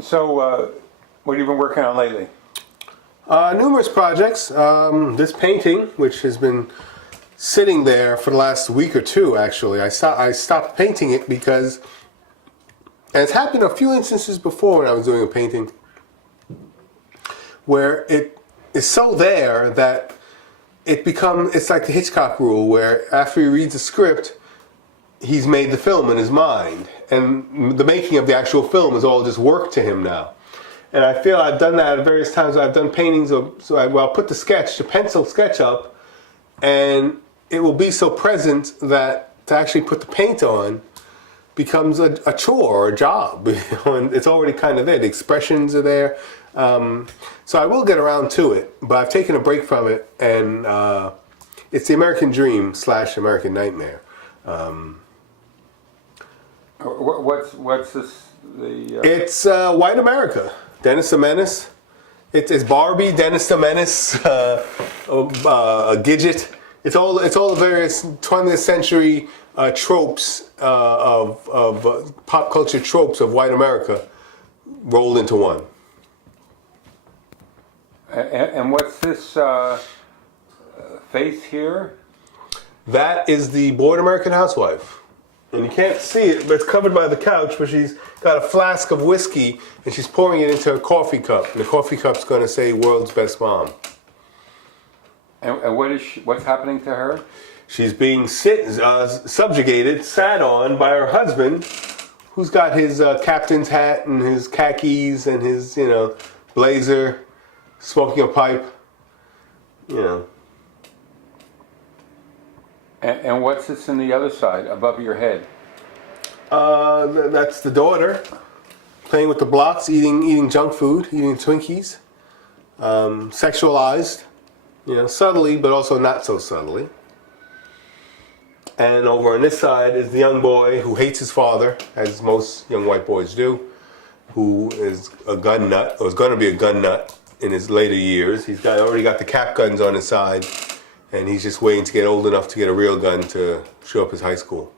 So, what have you been working on lately? Numerous projects. This painting, which has been sitting there for the last week or two, actually, I stopped painting it because, and it's happened a few instances before when I was doing a painting, where it is so there that it's like the Hitchcock rule, where after he reads the script, he's made the film in his mind, and the making of the actual film is all just work to him now. And I feel I've done that at various times. I've done paintings, so I'll put the pencil sketch up, and it will be so present that to actually put the paint on becomes a chore or a job. And it's already kind of there. The expressions are there. So I will get around to it, but I've taken a break from it, and it's the American Dream / American Nightmare. What's this? It's White America. Dennis the Menace. It's Barbie, Dennis the Menace, Gidget. It's all the various 20th century tropes of pop culture tropes of white America rolled into one. And what's this face here? That is the bored American housewife. And you can't see it, but it's covered by the couch, where she's got a flask of whiskey and she's pouring it into a coffee cup. And the coffee cup's going to say "World's Best Mom." And what's happening to her? She's being subjugated, sat on by her husband, who's got his captain's hat and his khakis and his, blazer, smoking a pipe, And what's this in the other side, above your head? That's the daughter playing with the blocks, eating junk food, eating Twinkies, sexualized, subtly, but also not so subtly. And over on this side is the young boy who hates his father, as most young white boys do, who is a gun nut, or is going to be a gun nut in his later years. He's already got the cap guns on his side, and he's just waiting to get old enough to get a real gun to show up his high school.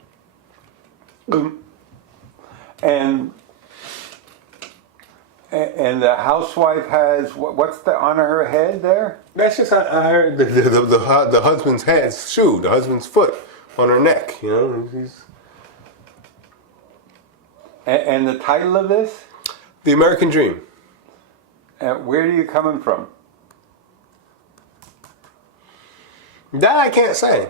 And the housewife has what's on her head there? That's just the husband's shoe, the husband's foot on her neck. And the title of this? The American Dream. Where are you coming from? That I can't say.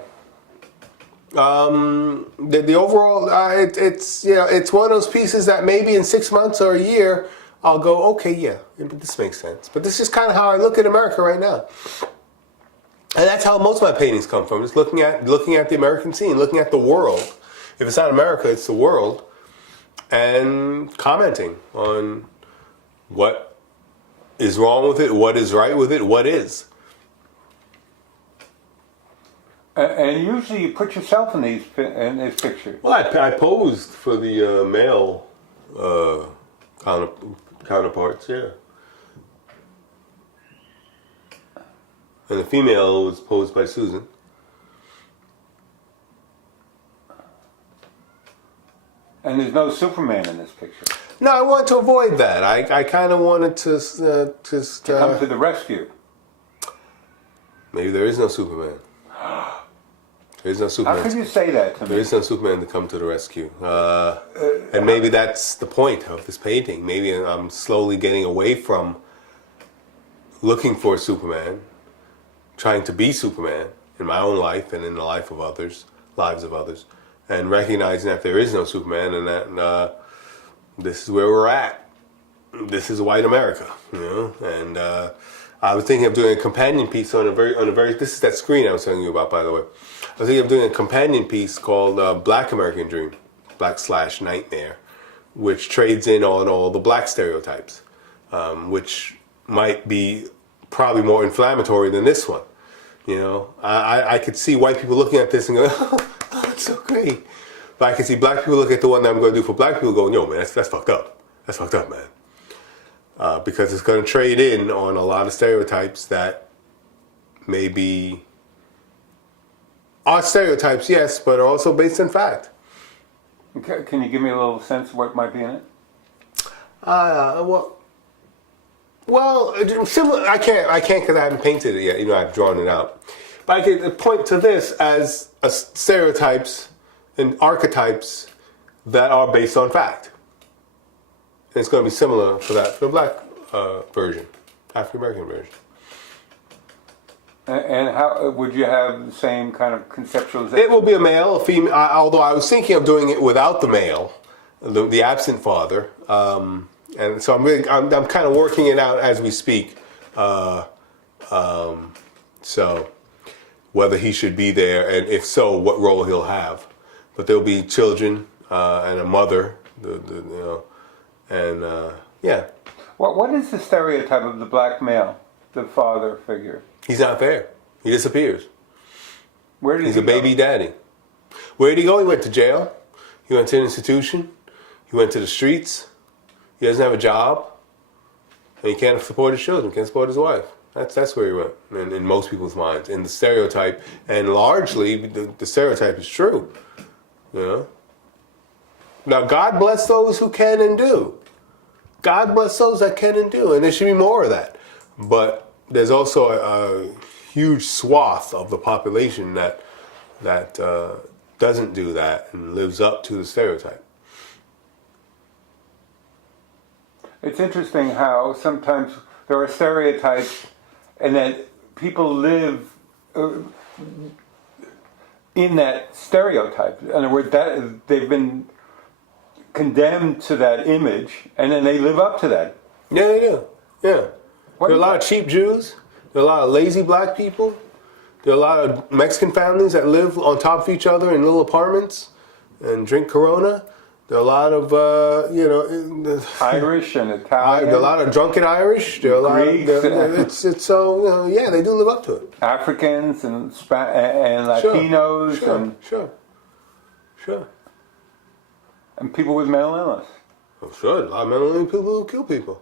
The overall, it's one of those pieces that maybe in 6 months or a year I'll go, okay, yeah, this makes sense. But this is kind of how I look at America right now, and that's how most of my paintings come from. Just looking at the American scene, looking at the world. If it's not America, it's the world, and commenting on what is wrong with it, what is right with it, what is. And usually you put yourself in these pictures. Well, I posed for the male counterparts, yeah. And the female was posed by Susan. And there's no Superman in this picture. No, I want to avoid that. I kind of wanted to come to the rescue. Maybe there is no Superman. There is no Superman. How could you say that to me? There is no Superman to come to the rescue. And maybe that's the point of this painting. Maybe I'm slowly getting away from looking for Superman, trying to be Superman in my own life and in the lives of others, and recognizing that there is no Superman, and that this is where we're at. This is white America, And I was thinking of doing a companion piece on a very. This is that screen I was telling you about, by the way. I was thinking of doing a companion piece called Black American Dream, Black / Nightmare, which trades in on all the black stereotypes, which might be probably more inflammatory than this one. I could see white people looking at this and go, oh, it's so great. But I can see black people look at the one that I'm going to do for black people going, yo, man, that's fucked up. That's fucked up, man. Because it's going to trade in on a lot of stereotypes that maybe are stereotypes, yes, but are also based in fact. Okay, can you give me a little sense of what might be in it? Similar. I can't because I haven't painted it yet. I've drawn it out. But I can point to this as stereotypes and archetypes that are based on fact. And it's going to be similar for the black version, African American version. And how would you have the same kind of conceptualization? It will be a male, a female. Although I was thinking of doing it without the male, the absent father. And so I'm kind of working it out as we speak. So whether he should be there, and if so, what role he'll have. But there'll be children and a mother, yeah. What is the stereotype of the black male, the father figure? He's not there. He disappears. Where did He's he a baby daddy. Where did he go? He went to jail. He went to an institution. He went to the streets. He doesn't have a job. And he can't support his children, can't support his wife. That's where he went, in most people's minds. In the stereotype, and largely the stereotype is true. Now, God bless those who can and do. God bless those that can and do, and there should be more of that. But there's also a huge swath of the population that doesn't do that and lives up to the stereotype. It's interesting how sometimes there are stereotypes and that people live in that stereotype. In other words, that they've been condemned to that image and then they live up to that. Yeah, they do. Yeah. There are a lot of cheap Jews. There are a lot of lazy black people. There are a lot of Mexican families that live on top of each other in little apartments and drink Corona. There are a lot of, Irish and Italian. There are a lot of drunken Irish. There are a lot Greeks. it's so, they do live up to it. Africans and Latinos. Sure. And people with mental illness. Oh, sure. A lot of mental illness people who kill people.